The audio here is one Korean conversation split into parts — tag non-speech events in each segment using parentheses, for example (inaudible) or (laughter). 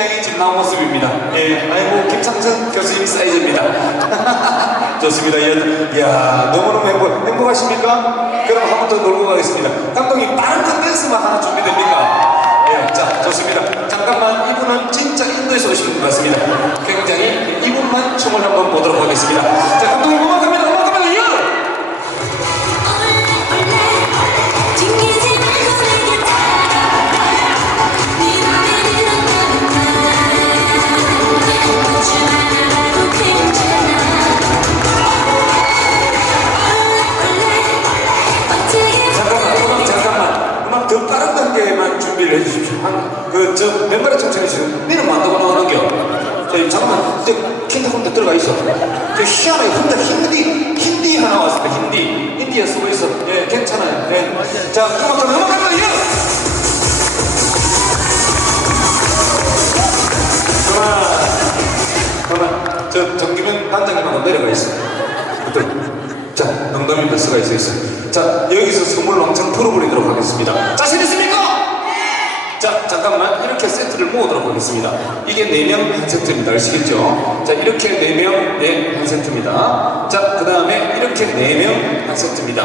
굉장히 지금 나온 모습입니다. 예, 아이고 김창천 교수님 사이즈입니다. (laughs) 좋습니다. 예, 야 너무너무 행복, 행복하십니까? 그럼 한 번 더 놀고 가겠습니다. 감독님 다른 컨텐츠만 하나 준비됩니까? 예, 자 좋습니다. 잠깐만 이분은 진짜 인도에서 오신 분 같습니다. 굉장히 이분만 춤을 한번 보도록 하겠습니다. 자 감독님 그저 천천히 해주세요. 니는 만들고 나오는 겨 저 잠깐만. 저 킨타 혼자 들어가 있어. 저 희한하게 혼자 힌디 힌디 하나 왔습니다. 힌디. 힌디에 쓰고 있어 예 괜찮아요. 예. 자 음악 한번 예 그만 그만 저 정기면 단장님하고 내려가 있어 자 농담이 버스가 있어 있어 자 여기서 선물 왕창 풀어버리도록 하겠습니다. 자신 있습니까? 자 잠깐만. 이렇게 세트를 모으도록 하겠습니다. 이게 4명 한 세트입니다. 아시겠죠? 자 이렇게 4명 네, 한 세트입니다. 자 그 다음에 이렇게 4명 한 세트입니다.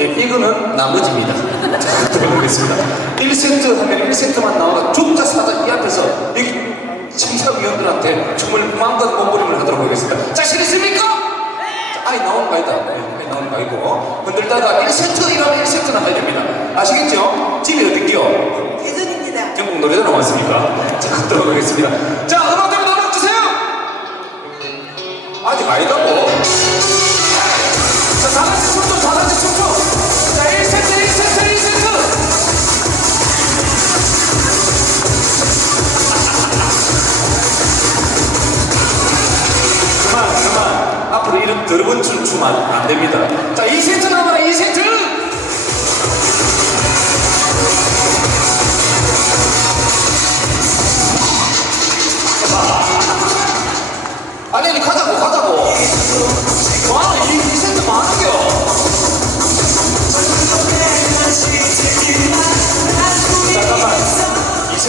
예, 이거는 나머지입니다. 자 그렇게 하겠습니다. 1세트 하면 1세트만 나오나 조자 사자 이 앞에서 여기 심사위원들한테 춤을 마음껏 몸부림을 하도록 하겠습니다. 자신 있습니까? 자, 아이 나오는 거 아니다. 네, 나오는 거 아니고. 흔들다가 1세트 이러면 1세트 나가야 됩니다. 아시겠죠? 집이 어딘겨? 대전입니다. 경북 노래자 걷도록 하겠습니다. 자, 음악 때문에 음악 주세요! 아직 아니다고. 자, 다 같이 춤춰, 다 같이 춤춰. 자, 1세트, 1세트, 1세트. 그만, 그만. 앞으로 이런 더러운 춤 추면 안 됩니다. 자, 2세트 남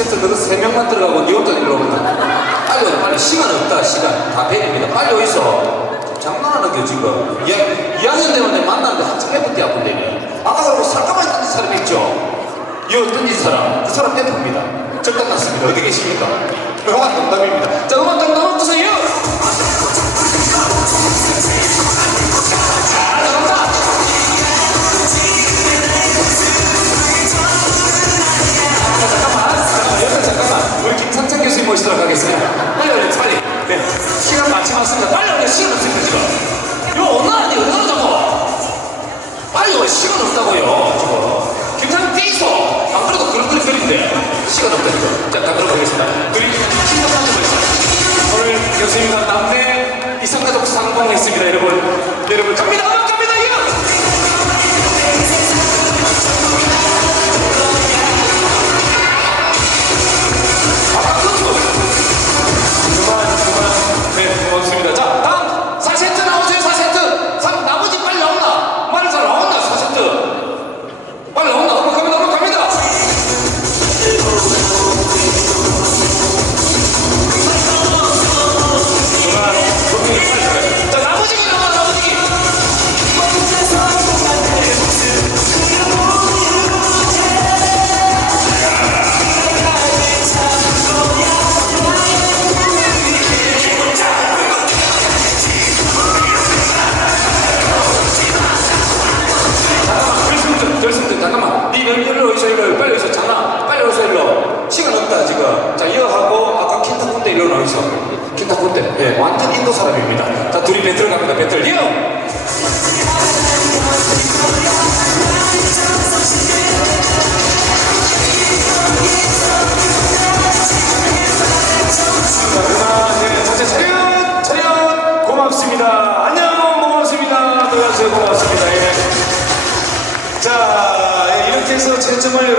세트 너는 세 명만 들어가고 니 혼자 온다 빨리 와 빨리. 시간 없다 시간. 다 배입니다. 빨리 오이소 장난하는 게 지금. 2, 2학년 되면 내 만나는데 한참 때 아픈데 아까 그고 살까마니 던진 사람 있죠? 이거 던진 사람? 그 사람 F입니다. 적당 났습니다. 어디 계십니까? 음악 농담입니다. 자 음악 좀 나눠주세요 모시도록 하겠습니다. 빨리 오세요, 빨리. 네, 시간 많지 않습니다. 빨리 오세요, 시간 없습니다, 지금. 이거 오늘 아니 어디 가자고? 빨리 와, 시간 없다고요, 지금. 김상찬 띠있어. 안 그래도 그런 그림 그린데. 시간 없다, 해서 채점을 여러분.